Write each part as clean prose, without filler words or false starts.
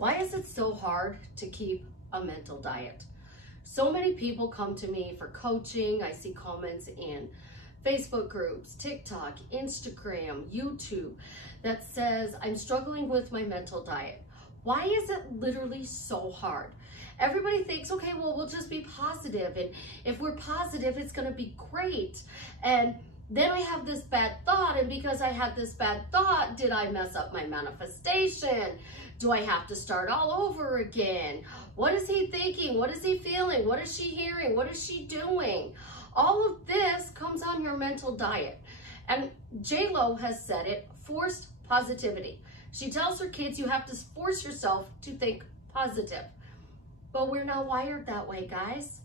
Why is it so hard to keep a mental diet? So many people come to me for coaching. I see comments in Facebook groups, TikTok, Instagram, YouTube that says, I'm struggling with my mental diet. Why is it literally so hard? Everybody thinks, okay, well, we'll just be positive. And if we're positive, it's going to be great. And then I have this bad thought. And because I had this bad thought, did I mess up my manifestation? Do I have to start all over again? What is he thinking? What is he feeling? What is she hearing? What is she doing? All of this comes on your mental diet. And J-Lo has said it, forced positivity. She tells her kids you have to force yourself to think positive. But we're not wired that way, guys.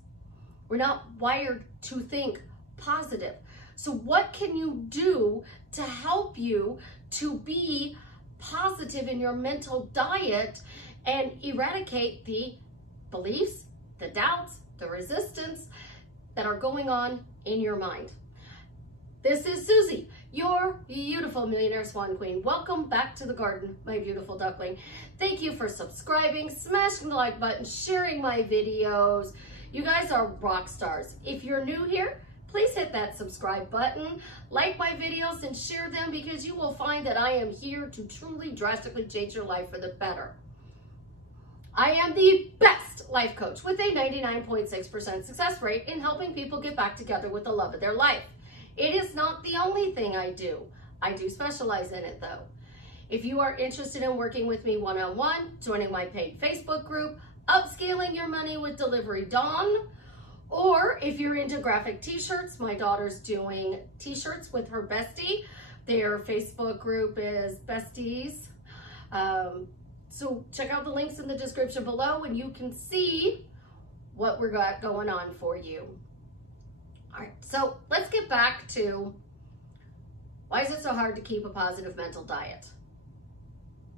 We're not wired to think positive. So what can you do to help you to be positive in your mental diet and eradicate the beliefs, the doubts, the resistance that are going on in your mind? This is Susie, your beautiful millionaire swan queen. Welcome back to the garden, my beautiful duckling. Thank you for subscribing, smashing the like button, sharing my videos. You guys are rock stars. If you're new here, please hit that subscribe button, like my videos, and share them, because you will find that I am here to truly drastically change your life for the better. I am the best life coach with a 99.6% success rate in helping people get back together with the love of their life. It is not the only thing I do. I do specialize in it though. If you are interested in working with me one-on-one, joining my paid Facebook group, upscaling your money with Delivery Dawn, or if you're into graphic t-shirts, my daughter's doing t-shirts with her bestie. Their Facebook group is Besties. So check out the links in the description below and you can see what we got going on for you. All right, so let's get back to why is it so hard to keep a positive mental diet?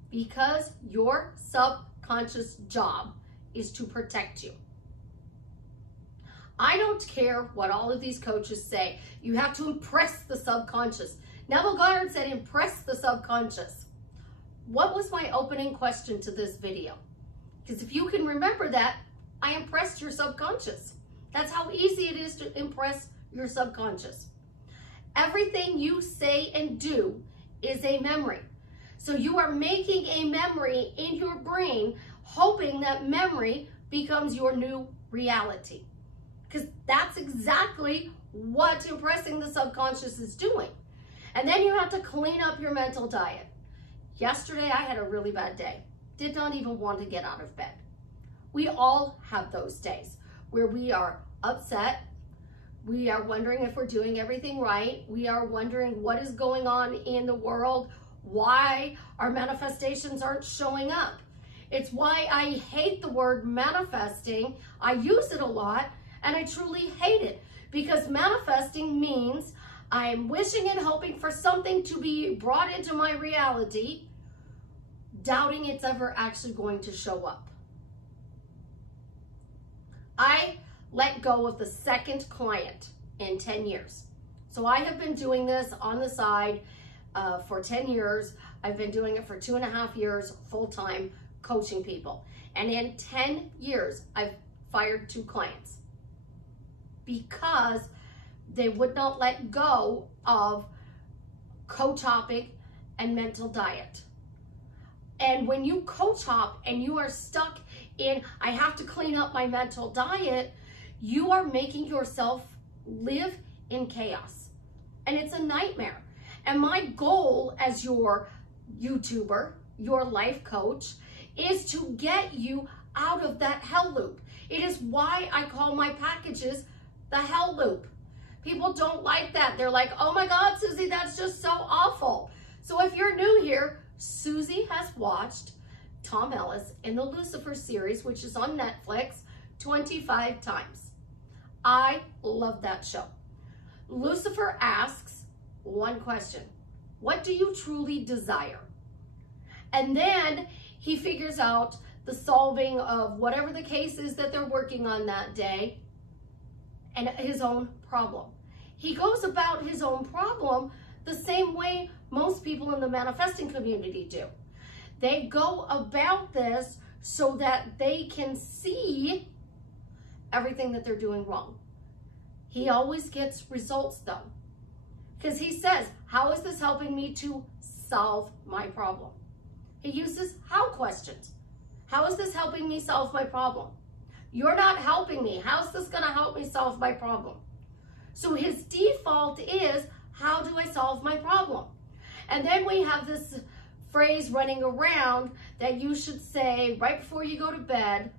Because your subconscious job is to protect you. I don't care what all of these coaches say. You have to impress the subconscious. Neville Goddard said, impress the subconscious. What was my opening question to this video? Because if you can remember that, I impressed your subconscious. That's how easy it is to impress your subconscious. Everything you say and do is a memory. So you are making a memory in your brain, hoping that memory becomes your new reality. Because that's exactly what impressing the subconscious is doing. And then you have to clean up your mental diet. Yesterday, I had a really bad day. Did not even want to get out of bed. We all have those days where we are upset. We are wondering if we're doing everything right. We are wondering what is going on in the world, why our manifestations aren't showing up. It's why I hate the word manifesting. I use it a lot. And I truly hate it, because manifesting means I'm wishing and hoping for something to be brought into my reality, doubting it's ever actually going to show up. I let go of the second client in 10 years. So I have been doing this on the side for 10 years. I've been doing it for 2.5 years full-time coaching people. And in 10 years, I've fired 2 clients. Because they would not let go of co-topping and mental diet. And when you co-top and you are stuck in, I have to clean up my mental diet, you are making yourself live in chaos. And it's a nightmare. And my goal as your YouTuber, your life coach, is to get you out of that hell loop. It is why I call my packages the hell loop. People don't like that. They're like, oh my God, Susie, that's just so awful. So if you're new here, Susie has watched Tom Ellis in the Lucifer series, which is on Netflix, 25 times. I love that show. Lucifer asks one question: what do you truly desire? And then he figures out the solving of whatever the case is that they're working on that day, and his own problem. He goes about his own problem the same way most people in the manifesting community do. They go about this so that they can see everything that they're doing wrong. He always gets results though, because he says, how is this helping me to solve my problem? He uses how questions. How is this helping me solve my problem? You're not helping me. How's this going to help me solve my problem? So his default is, how do I solve my problem? And then we have this phrase running around that you should say right before you go to bed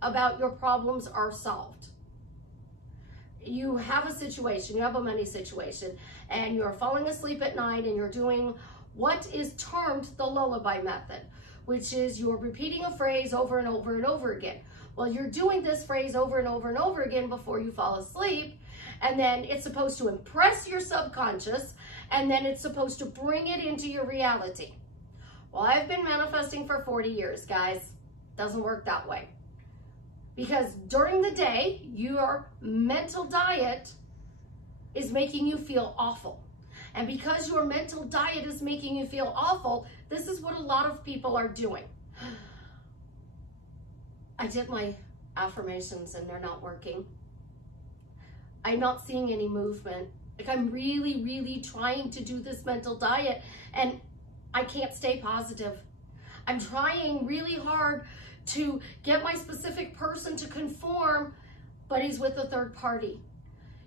about your problems are solved. You have a situation, you have a money situation, and you're falling asleep at night and you're doing what is termed the lullaby method, which is you're repeating a phrase over and over and over again. Well, you're doing this phrase over and over and over again before you fall asleep, and then it's supposed to impress your subconscious, and then it's supposed to bring it into your reality. Well, I've been manifesting for 40 years, guys. Doesn't work that way. Because during the day, your mental diet is making you feel awful. And because your mental diet is making you feel awful, this is what a lot of people are doing. I did my affirmations and they're not working. I'm not seeing any movement. Like, I'm really, really trying to do this mental diet and I can't stay positive. I'm trying really hard to get my specific person to conform, but he's with a third party.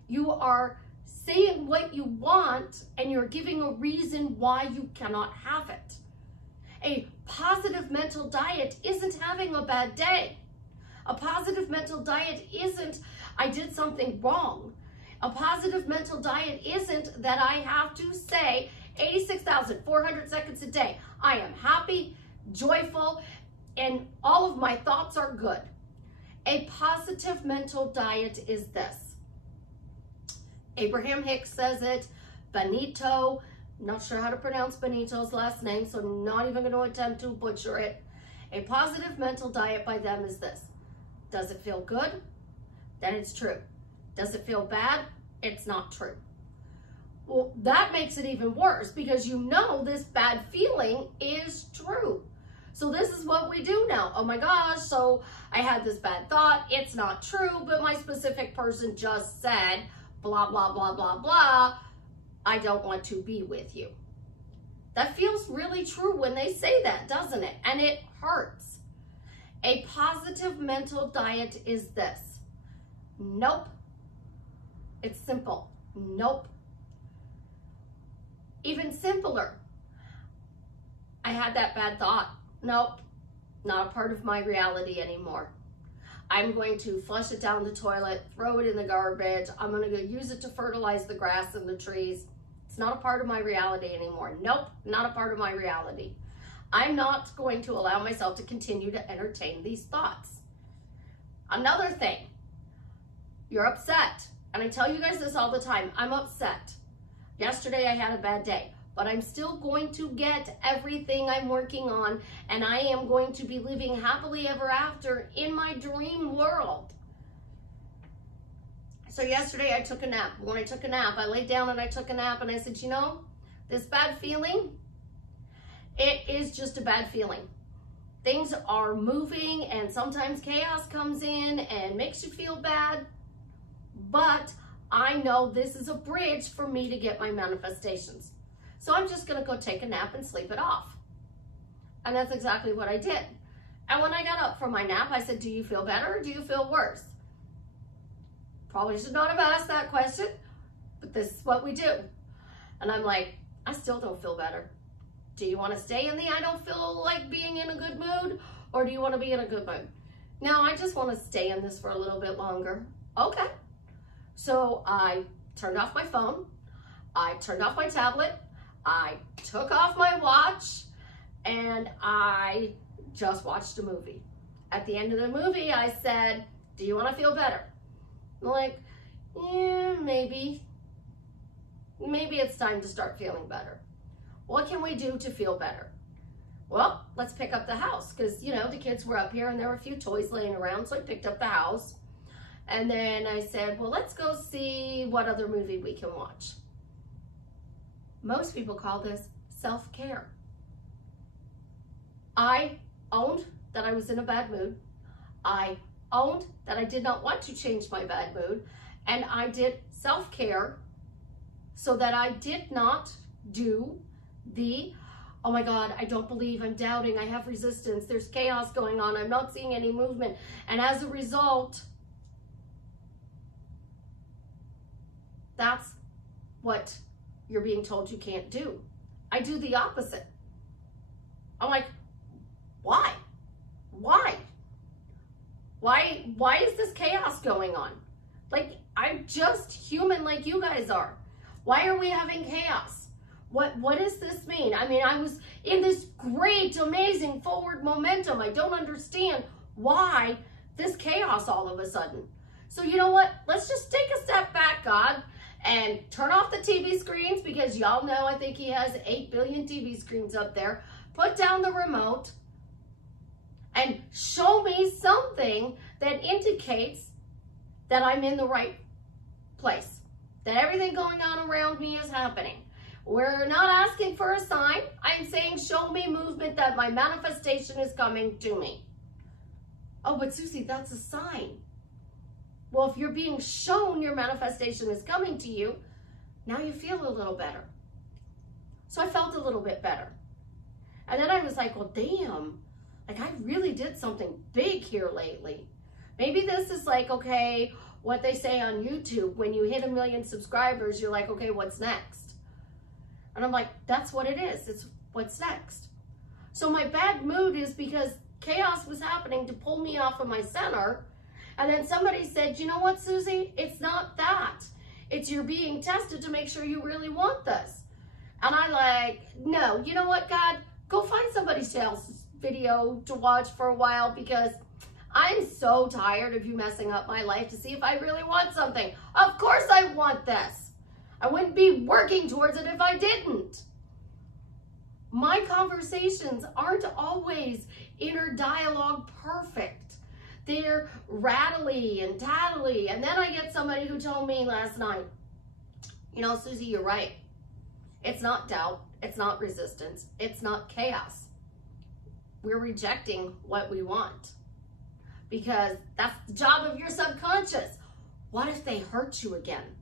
You are saying what you want and you're giving a reason why you cannot have it. A positive mental diet isn't having a bad day. A positive mental diet isn't, I did something wrong. A positive mental diet isn't that I have to say 86,400 seconds a day. I am happy, joyful, and all of my thoughts are good. A positive mental diet is this. Abraham Hicks says it. Benito, not sure how to pronounce Benito's last name, so I'm not even going to attempt to butcher it. A positive mental diet by them is this. Does it feel good? Then it's true. Does it feel bad? It's not true. Well, that makes it even worse because you know this bad feeling is true. So this is what we do now. Oh my gosh, so I had this bad thought. It's not true, but my specific person just said, blah, blah, blah, blah, blah. I don't want to be with you. That feels really true when they say that, doesn't it? And it hurts. A positive mental diet is this. Nope. It's simple. Nope. Even simpler. I had that bad thought. Nope. Not a part of my reality anymore. I'm going to flush it down the toilet, throw it in the garbage. I'm going to use it to fertilize the grass and the trees. It's not a part of my reality anymore. Nope, not a part of my reality. I'm not going to allow myself to continue to entertain these thoughts. Another thing, you're upset. And I tell you guys this all the time, I'm upset. Yesterday I had a bad day, but I'm still going to get everything I'm working on, and I am going to be living happily ever after in my dream world. So yesterday I took a nap. When I took a nap, I laid down and I took a nap and I said, you know, this bad feeling, it is just a bad feeling. Things are moving and sometimes chaos comes in and makes you feel bad, but I know this is a bridge for me to get my manifestations. So I'm just gonna go take a nap and sleep it off. And that's exactly what I did. And when I got up from my nap, I said, do you feel better or do you feel worse? Probably should not have asked that question, but this is what we do. And I'm like, I still don't feel better. Do you want to stay in the I don't feel like being in a good mood, or do you want to be in a good mood? No, I just want to stay in this for a little bit longer. Okay. So I turned off my phone. I turned off my tablet. I took off my watch and I just watched a movie. At the end of the movie, I said, do you want to feel better? I'm like, yeah, maybe. Maybe it's time to start feeling better. What can we do to feel better? Well, let's pick up the house because, you know, the kids were up here and there were a few toys laying around. So I picked up the house and then I said, well, let's go see what other movie we can watch. Most people call this self-care. I owned that I was in a bad mood. I owned that I did not want to change my bad mood. And I did self-care so that I did not do the, oh my God, I don't believe, I'm doubting, I have resistance, there's chaos going on, I'm not seeing any movement. And as a result, that's what you're being told you can't do. I do the opposite. I'm like, why? Why? Why is this chaos going on? Like, I'm just human like you guys are. Why are we having chaos? What does this mean? I mean, I was in this great, amazing forward momentum. I don't understand why this chaos all of a sudden. So you know what? Let's just take a step back, God, and turn off the TV screens, because y'all know I think he has 8 billion TV screens up there. Put down the remote and show me something that indicates that I'm in the right place, that everything going on around me is happening. We're not asking for a sign. I'm saying show me movement, that my manifestation is coming to me. Oh, but Susie, that's a sign. Well, if you're being shown your manifestation is coming to you, now you feel a little better. So I felt a little bit better. And then I was like, well, damn, like I really did something big here lately. Maybe this is like, okay, what they say on YouTube, when you hit 1 million subscribers, you're like, okay, what's next? And I'm like, that's what it is. It's what's next. So my bad mood is because chaos was happening to pull me off of my center. And then somebody said, you know what, Susie? It's not that. It's you're being tested to make sure you really want this. And I like, no, you know what, God? Go find somebody else's video to watch for a while, because I'm so tired of you messing up my life to see if I really want something. Of course I want this. I wouldn't be working towards it if I didn't. My conversations aren't always inner dialogue perfect. They're rattly and tattly. And then I get somebody who told me last night, you know, Susie, you're right. It's not doubt. It's not resistance. It's not chaos. We're rejecting what we want, because that's the job of your subconscious. What if they hurt you again?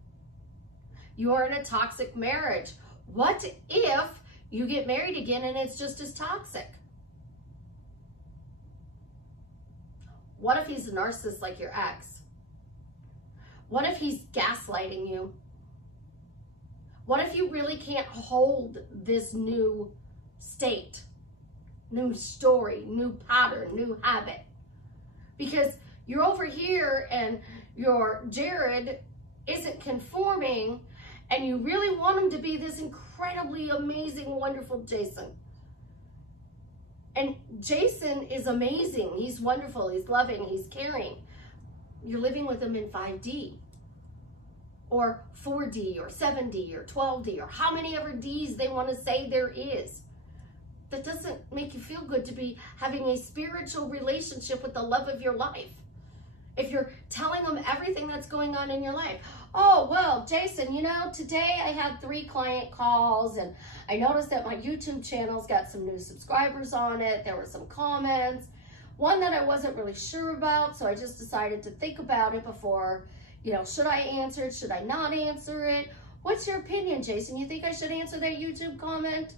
You are in a toxic marriage. What if you get married again and it's just as toxic? What if he's a narcissist like your ex? What if he's gaslighting you? What if you really can't hold this new state, new story, new pattern, new habit? Because you're over here and your Jared isn't conforming, and you really want him to be this incredibly amazing, wonderful Jason. And Jason is amazing. He's wonderful. He's loving. He's caring. You're living with him in 5D or 4D or 7D or 12D or how many ever Ds they want to say there is. That doesn't make you feel good to be having a spiritual relationship with the love of your life. If you're telling them everything that's going on in your life. Oh, well, Jason, you know, today I had 3 client calls and I noticed that my YouTube channel's got some new subscribers on it. There were some comments, one that I wasn't really sure about. So I just decided to think about it before, you know, should I answer it? Should I not answer it? What's your opinion, Jason? You think I should answer that YouTube comment?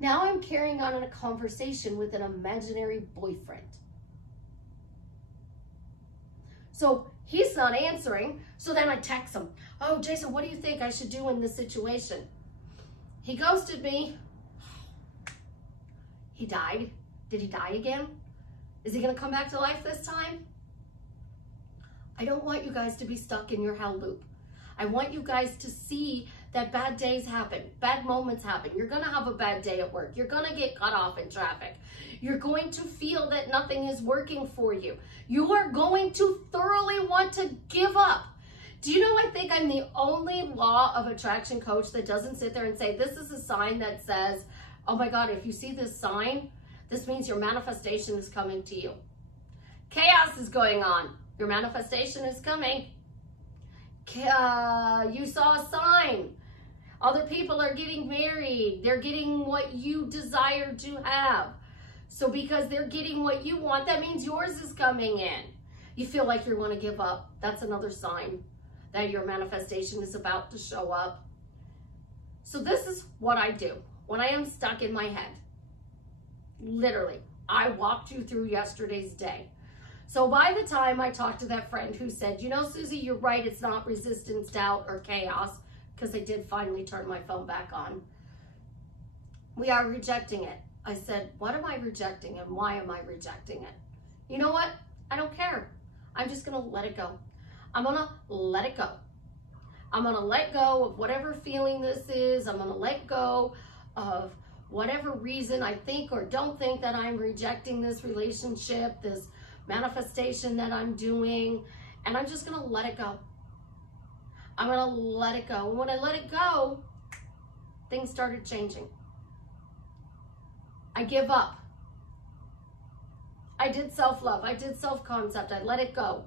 Now I'm carrying on in a conversation with an imaginary boyfriend. So he's not answering. So then I text him. Oh, Jason, what do you think I should do in this situation? He ghosted me. He died. Did he die again? Is he going to come back to life this time? I don't want you guys to be stuck in your hell loop. I want you guys to see that bad days happen, bad moments happen. You're going to have a bad day at work. You're going to get cut off in traffic. You're going to feel that nothing is working for you. You are going to thoroughly want to give up. Do you know, I think I'm the only law of attraction coach that doesn't sit there and say, this is a sign that says, oh my God, if you see this sign, this means your manifestation is coming to you. Chaos is going on. Your manifestation is coming. You saw a sign. Other people are getting married. They're getting what you desire to have. So because they're getting what you want, that means yours is coming in. You feel like you're going to give up. That's another sign that your manifestation is about to show up. So this is what I do when I am stuck in my head. Literally, I walked you through yesterday's day. So by the time I talked to that friend who said, you know, Susie, you're right, it's not resistance, doubt, or chaos, because I did finally turn my phone back on. We are rejecting it. I said, what am I rejecting and why am I rejecting it? You know what? I don't care. I'm just going to let it go. I'm going to let it go. I'm going to let go of whatever feeling this is. I'm going to let go of whatever reason I think or don't think that I'm rejecting this relationship, this manifestation that I'm doing, and I'm just going to let it go. I'm going to let it go. And when I let it go, things started changing. I give up. I did self-love. I did self-concept. I let it go.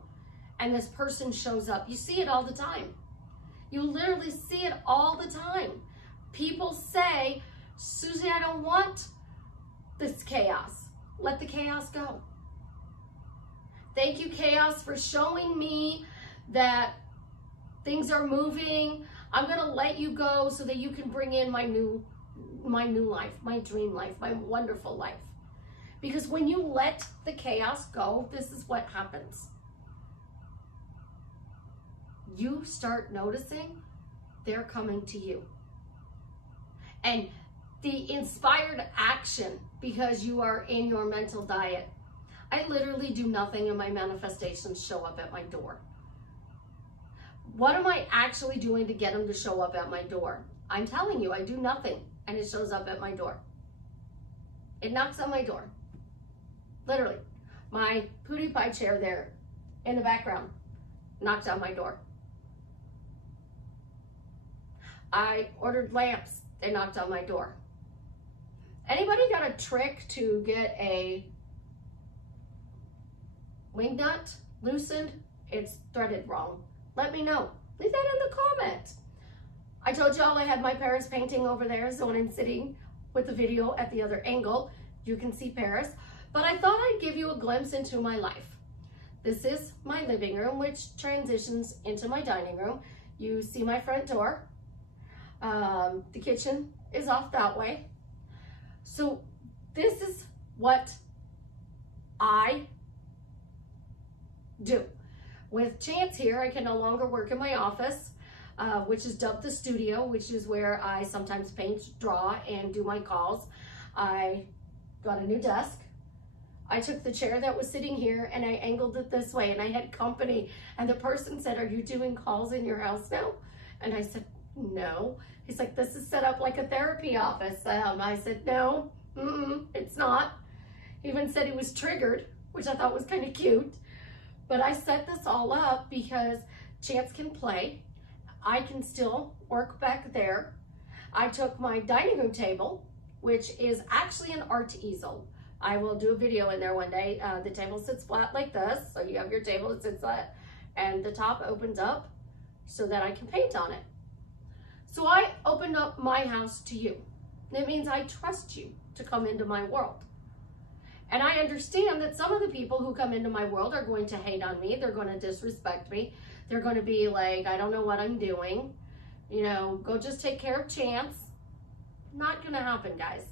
And this person shows up. You see it all the time. You literally see it all the time. People say, Susie, I don't want this chaos. Let the chaos go. Thank you, chaos, for showing me that things are moving. I'm going to let you go so that you can bring in my new life, my dream life, my wonderful life. Because when you let the chaos go, this is what happens. You start noticing they're coming to you. And the inspired action, because you are in your mental diet. I literally do nothing and my manifestations show up at my door. What am I actually doing to get them to show up at my door? I'm telling you, I do nothing and it shows up at my door. It knocks on my door. Literally. My Pootie Pie chair there in the background knocked on my door. I ordered lamps. They knocked on my door. Anybody got a trick to get a wing nut loosened? It's threaded wrong. Let me know. Leave that in the comment. I told y'all I had my Paris painting over there, so when I'm sitting with the video at the other angle, you can see Paris. But I thought I'd give you a glimpse into my life. This is my living room, which transitions into my dining room. You see my front door. The kitchen is off that way. So this is what I do. With Chance here, I can no longer work in my office, which is dubbed the studio, which is where I sometimes paint, draw, and do my calls. I got a new desk. I took the chair that was sitting here and I angled it this way, and I had company, and the person said, "Are you doing calls in your house now?" And I said, "No." He's like, "This is set up like a therapy office." I said, "No, it's not." He even said he was triggered, which I thought was kind of cute. But I set this all up because Chance can play. I can still work back there. I took my dining room table, which is actually an art easel. I will do a video in there one day. The table sits flat like this. So you have your table that sits flat and the top opens up so that I can paint on it. So I opened up my house to you. That means I trust you to come into my world. And I understand that some of the people who come into my world are going to hate on me. They're going to disrespect me. They're going to be like, "I don't know what I'm doing. You know, go just take care of Chance." Not going to happen, guys.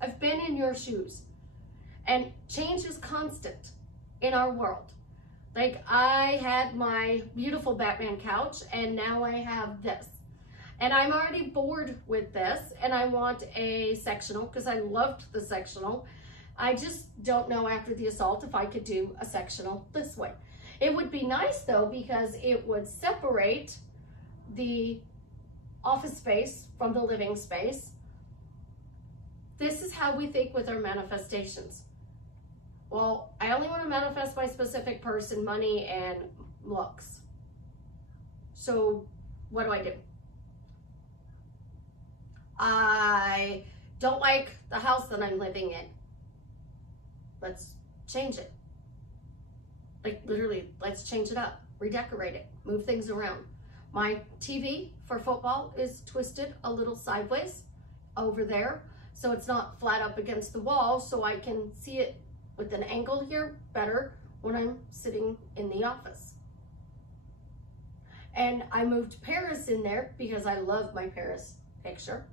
I've been in your shoes. And change is constant in our world. Like, I had my beautiful Batman couch, and now I have this. And I'm already bored with this, and I want a sectional because I loved the sectional. I just don't know after the assault if I could do a sectional this way. It would be nice though, because it would separate the office space from the living space. This is how we think with our manifestations. Well, I only want to manifest my specific person, money, and looks. So what do? I don't like the house that I'm living in. Let's change it. Like, literally, let's change it up, redecorate it, move things around. My TV for football is twisted a little sideways over there so it's not flat up against the wall, so I can see it with an angle here better when I'm sitting in the office. And I moved Paris in there because I love my Paris picture.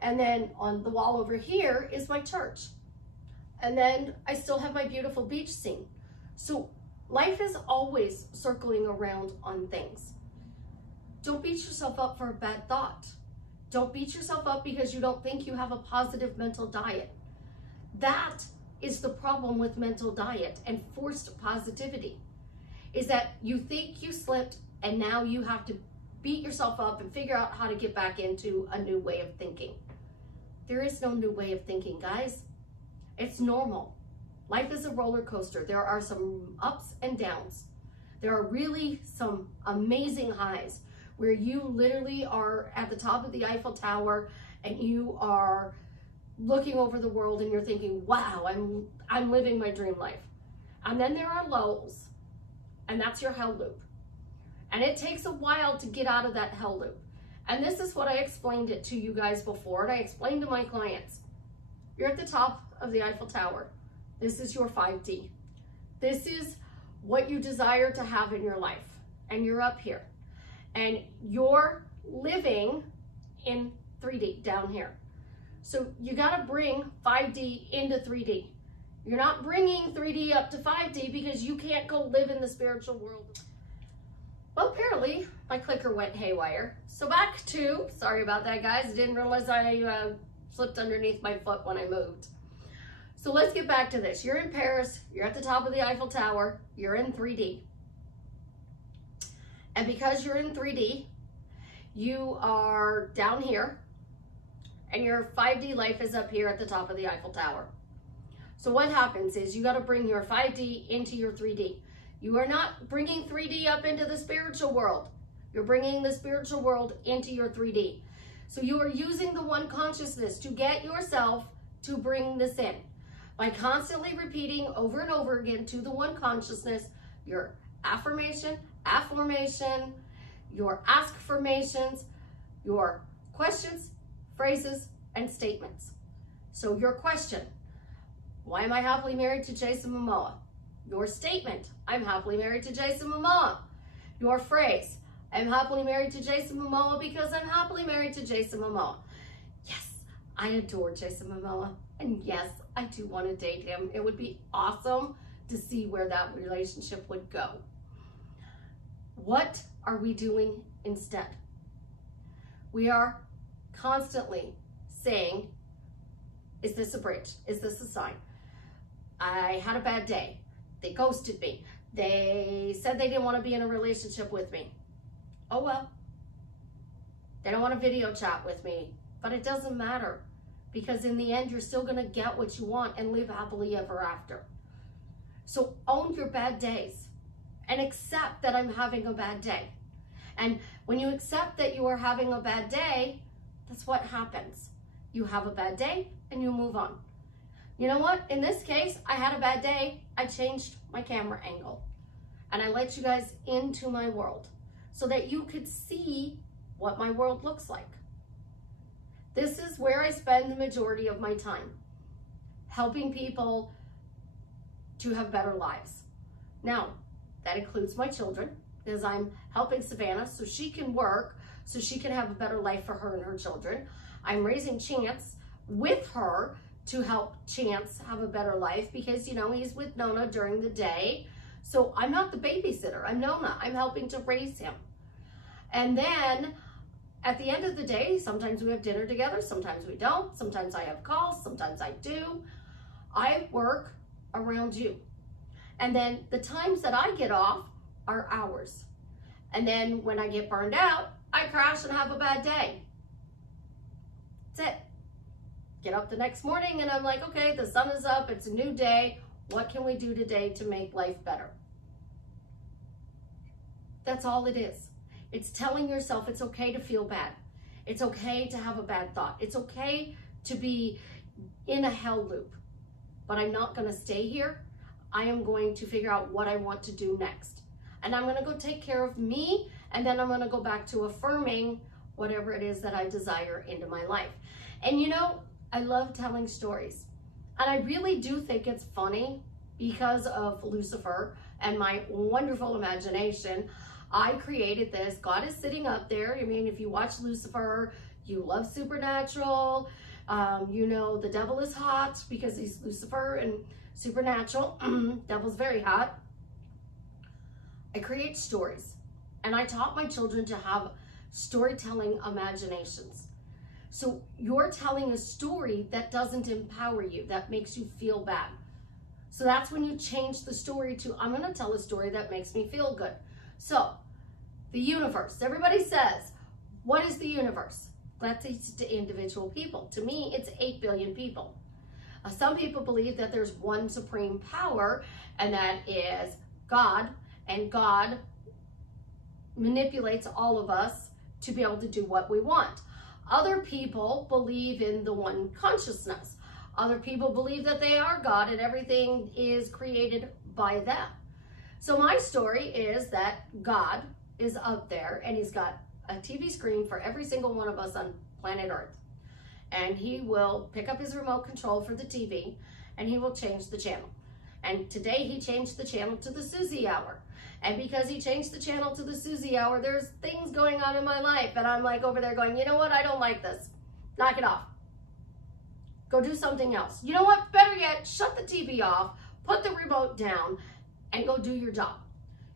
And then on the wall over here is my church. And then I still have my beautiful beach scene. So life is always circling around on things. Don't beat yourself up for a bad thought. Don't beat yourself up because you don't think you have a positive mental diet. That is the problem with mental diet and forced positivity, is that you think you slipped and now you have to beat yourself up and figure out how to get back into a new way of thinking. There is no new way of thinking, guys. It's normal. Life is a roller coaster. There are some ups and downs. There are really some amazing highs where you literally are at the top of the Eiffel Tower and you are looking over the world and you're thinking, wow, I'm living my dream life. And then there are lows, and that's your hell loop. And it takes a while to get out of that hell loop. And this is what I explained it to you guys before, and I explained to my clients. You're at the top of the Eiffel Tower. This is your 5D. This is what you desire to have in your life. And you're up here. And you're living in 3D down here. So you got to bring 5D into 3D. You're not bringing 3D up to 5D because you can't go live in the spiritual world. Well, apparently my clicker went haywire. So back to, sorry about that, guys. I didn't realize I slipped underneath my foot when I moved. So let's get back to this. You're in Paris. You're at the top of the Eiffel Tower. You're in 3D. And because you're in 3D, you are down here. And your 5D life is up here at the top of the Eiffel Tower. So what happens is you got to bring your 5D into your 3D. You are not bringing 3D up into the spiritual world. You're bringing the spiritual world into your 3D. So you are using the one consciousness to get yourself to bring this in. By constantly repeating over and over again to the one consciousness, your affirmation, your ask-formations, your questions, phrases, and statements. So your question, why am I happily married to Jason Momoa? Your statement, I'm happily married to Jason Momoa. Your phrase, I'm happily married to Jason Momoa because I'm happily married to Jason Momoa. Yes, I adore Jason Momoa. And yes, I do want to date him. It would be awesome to see where that relationship would go. What are we doing instead? We are constantly saying, is this a bridge? Is this a sign? I had a bad day. They ghosted me. They said they didn't want to be in a relationship with me. Oh well. They don't want to video chat with me, but it doesn't matter because in the end, you're still going to get what you want and live happily ever after. So own your bad days and accept that I'm having a bad day. And when you accept that you are having a bad day, that's what happens. You have a bad day and you move on. You know what? In this case, I had a bad day. I changed my camera angle and I let you guys into my world so that you could see what my world looks like. This is where I spend the majority of my time, helping people to have better lives. Now, that includes my children, because I'm helping Savannah so she can work, so she can have a better life for her and her children. I'm raising Chance with her to help Chance have a better life because, you know, he's with Nona during the day. So I'm not the babysitter, I'm Nona. I'm helping to raise him. And then at the end of the day, sometimes we have dinner together, sometimes we don't, sometimes I have calls, sometimes I do. I work around you. And then the times that I get off are hours. And then when I get burned out, I crash and have a bad day. That's it. Get up the next morning and I'm like, okay, the sun is up, it's a new day. What can we do today to make life better? That's all it is. It's telling yourself it's okay to feel bad. It's okay to have a bad thought. It's okay to be in a hell loop. But I'm not going to stay here. I am going to figure out what I want to do next. And I'm going to go take care of me. And then I'm going to go back to affirming whatever it is that I desire into my life. And you know, I love telling stories. And I really do think it's funny because of Lucifer and my wonderful imagination. I created this. God is sitting up there. I mean, if you watch Lucifer, you love supernatural. You know, the devil is hot because he's Lucifer and supernatural. Devil's very hot. I create stories. And I taught my children to have storytelling imaginations. So you're telling a story that doesn't empower you, that makes you feel bad. So that's when you change the story to, I'm going to tell a story that makes me feel good. So the universe, everybody says, what is the universe? That's to individual people. To me, it's 8 billion people. Some people believe that there's one supreme power, and that is God, and God manipulates all of us to be able to do what we want. Other people believe in the one consciousness. Other people believe that they are God and everything is created by them. So my story is that God is up there and he's got a TV screen for every single one of us on planet Earth. And he will pick up his remote control for the TV and he will change the channel. And today he changed the channel to the Susie Hour. And because he changed the channel to the Susie Hour, there's things going on in my life. And I'm like over there going, you know what? I don't like this. Knock it off. Go do something else. You know what? Better yet, shut the TV off, put the remote down, and go do your job.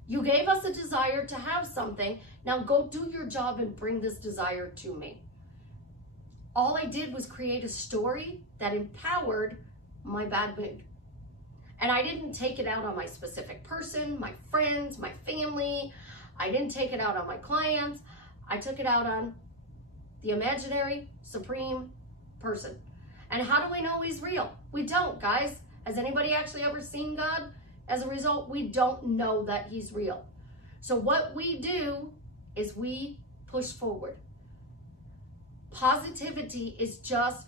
You gave us a desire to have something. Now go do your job and bring this desire to me. All I did was create a story that empowered my bad mood. And I didn't take it out on my specific person, my friends, my family. I didn't take it out on my clients. I took it out on the imaginary supreme person. And how do we know he's real? We don't, guys. Has anybody actually ever seen God? As a result, we don't know that he's real. So what we do is we push forward. Positivity is just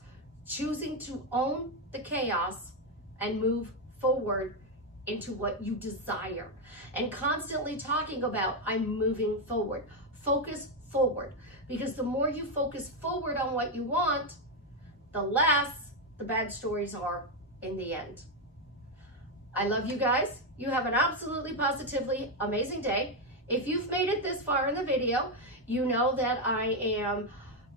choosing to own the chaos and move forward into what you desire, and constantly talking about, I'm moving forward. Focus forward, because the more you focus forward on what you want, the less the bad stories are in the end. I love you guys. You have an absolutely positively amazing day. If you've made it this far in the video, you know that I am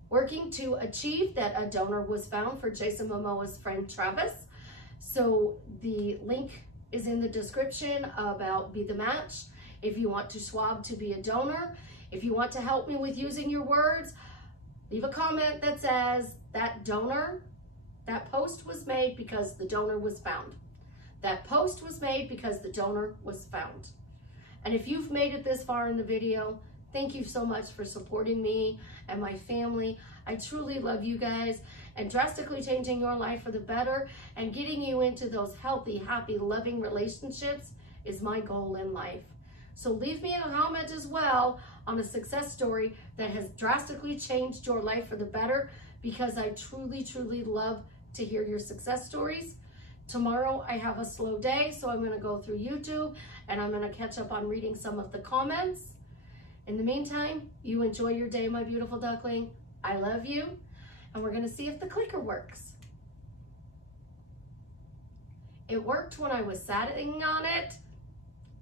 working to achieve that a donor was found for Jason Momoa's friend Travis. So the link is in the description about Be the Match. If you want to swab to be a donor, if you want to help me with using your words, leave a comment that says that donor, that post was made because the donor was found. That post was made because the donor was found. And if you've made it this far in the video, thank you so much for supporting me and my family. I truly love you guys, and drastically changing your life for the better and getting you into those healthy, happy, loving relationships is my goal in life. So leave me a comment as well on a success story that has drastically changed your life for the better, because I truly, truly love to hear your success stories. Tomorrow I have a slow day, so I'm going to go through YouTube and I'm going to catch up on reading some of the comments. In the meantime, you enjoy your day, my beautiful duckling. I love you. And we're going to see if the clicker works. It worked when I was sitting on it.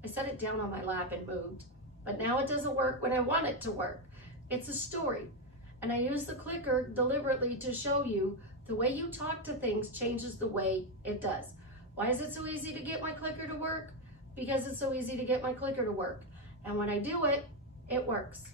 I set it down on my lap and moved. But now it doesn't work when I want it to work. It's a story. And I use the clicker deliberately to show you the way you talk to things changes the way it does. Why is it so easy to get my clicker to work? Because it's so easy to get my clicker to work. And when I do it, it works.